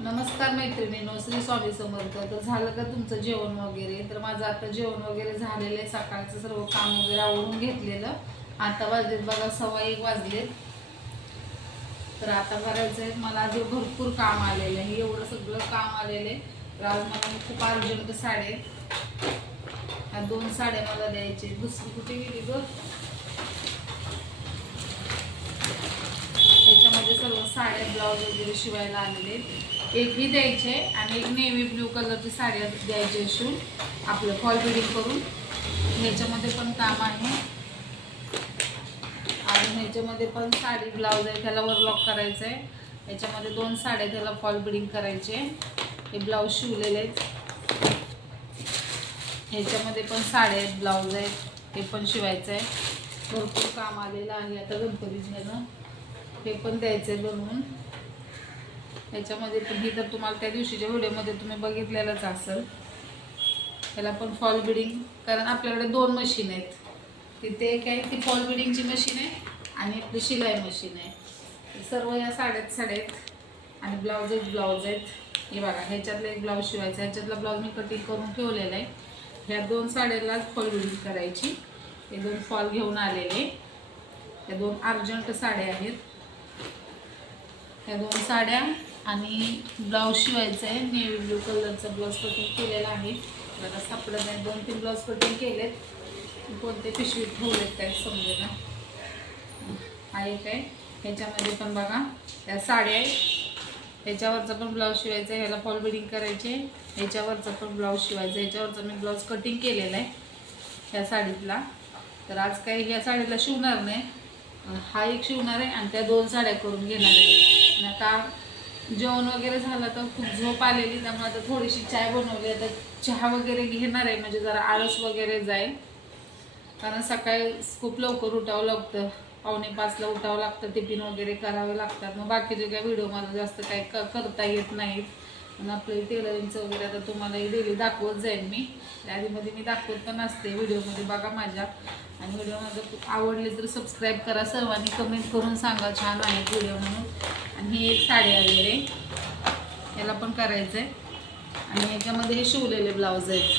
नमस्कार मैत्रिणींनो श्री स्वामी समर्थ. तर झालं का तुमचं जेवण वगैरे? तर माझं आता जेवण वगैरे झालेलं आहे. सकाळचं सर्व काम वगैरे आवडून घेतलेलं. आता वाजलेत बघा सव्वा एक वाजलेत. तर आता करायचं आहे मला जे भरपूर काम आलेलं आहे एवढं सगळं काम आलेलं आहे. तर आज मला खूप अर्जंट साडे ह्या दोन साड्या मला द्यायचे दुसरी कुठे गेली ग? त्याच्यामध्ये सर्व साड्या ब्लाऊज वगैरे शिवायला आलेले आहेत. एक ही द्यायचे आणि एक नेव्ही ब्ल्यू कलरची साड्या द्यायची शिवून आपलं फॉल बिडिंग करून. ह्याच्यामध्ये पण काम आहे. आणि ह्याच्यामध्ये पण साडी ब्लाऊज आहे त्याला वरलॉक करायचं आहे ह्याच्यामध्ये दोन साड्या त्याला फॉल बिडिंग करायचे. हे ब्लाऊज शिवलेले आहेत. ह्याच्यामध्ये पण साड्या आहेत ब्लाऊज आहेत हे पण शिवायचं आहे भरपूर काम आलेलं आहे आता गणपतीचं. हे पण द्यायचं आहे बनवून. ह्याच्यामध्ये पण ही तर तुम्हाला त्या दिवशीच्या व्हिडिओमध्ये तुम्ही बघितलेलंच असेल. त्याला पण फॉल बिडिंग कारण आपल्याकडे दोन मशीन आहेत. तिथे एक आहे ती फॉल बिडिंगची मशीन आहे आणि आपली शिलाई मशीन आहे. सर्व या साड्यात साड्या आहेत आणि ब्लाऊज आहेत ब्लाऊज आहेत. हे बघा ह्याच्यातलं एक ब्लाऊज शिवायचा ह्याच्यातला ब्लाऊज मी कटिंग करून ठेवलेला आहे. ह्या दोन साड्यालाच फॉल बिडिंग करायची. हे दोन फॉल घेऊन आलेले. या दोन अर्जंट साड्या आहेत. ह्या दोन साड्या आणि ब्लाऊज शिवायचं आहे नेव्ही ब्लू कलरचा ब्लाऊज कटिंग केलेला आहे. जरा सापडत नाही दोन तीन ब्लाऊज कटिंग केलेत. कोणते पिशवीत ठेवलेत काय समजे ना आहे काय? ह्याच्यामध्ये पण बघा त्या साड्या आहेत. ह्याच्यावरचा पण ब्लाऊज शिवायचा आहे ह्याला फॉल बिडिंग करायचे. ह्याच्यावरचा पण ब्लाऊज शिवायचा ह्याच्यावरचा मी ब्लाऊज कटिंग केलेला आहे. ह्या साडीतला. तर आज काही ह्या साडीला शिवणार नाही. हा एक शिवणार आहे आणि त्या दोन साड्या करून घेणार आहे. आणि आता जेवण वगैरे झालं तर खूप झोप आलेली त्यामुळे आता थोडीशी चाय बनवली आता चहा वगैरे घेणार आहे म्हणजे जरा आळस वगैरे जाईल. कारण सकाळी खूप लवकर उठावं लागतं. पावणे पाचला उठावं लागतं टिफिन वगैरे करावे लागतात. मग बाकीचे काय व्हिडिओ मला जास्त काही क करता येत नाहीत. आणि आपलं टेलरिंगचं वगैरे आता तुम्हालाही डेली दाखवत जाईल मी. आधीमध्ये मी दाखवत पण असते व्हिडिओमध्ये बघा माझ्या. आणि व्हिडिओ माझं खूप आवडले तर सबस्क्राईब करा. सर्वांनी कमेंट करून सांगा छान आहे व्हिडिओ म्हणून. आणि ही एक साडी आलेली आहे याला पण करायचं आहे आणि याच्यामध्ये हे शिवलेले ब्लाऊज आहेत.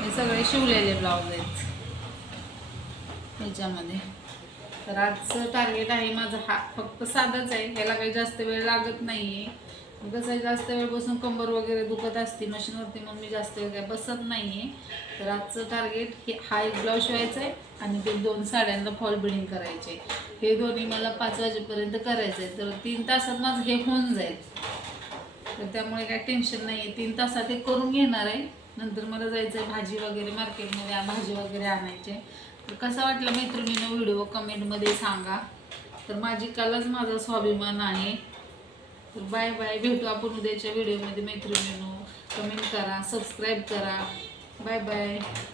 हे सगळे शिवलेले ब्लाऊज आहेत. ह्याच्यामध्ये तर आजचं टार्गेट आहे माझं. हा फक्त साधाच आहे. याला काही जास्त वेळ लागत नाही आहे कसं आहे जास्त वेळ बसून कंबर वगैरे दुखत असते मशीनवरती मग मी जास्त वेळ काय बसत नाही आहे तर आजचं टार्गेट हे हा एक ब्लाऊज शिवायचा आहे आणि ते दोन साड्यांना फॉल बिडिंग करायचे. हे दोन्ही मला पाच वाजेपर्यंत करायचं आहे. तर तीन तासात माझं हे होऊन जाईल. तर त्यामुळे काय टेन्शन नाही आहे तीन तासात हे करून घेणार आहे. नंतर मला जायचं आहे भाजी वगैरे मार्केटमध्ये भाजी वगैरे आणायचे. तर कसा वाटला मैत्रिणीनं व्हिडिओ कमेंटमध्ये सांगा. तर माझी कलाच माझा स्वाभिमान आहे. तर बाय बाय भेटू आपण उद्याच्या व्हिडिओमध्ये मैत्रिणीनं कमेंट करा सबस्क्राईब करा बाय बाय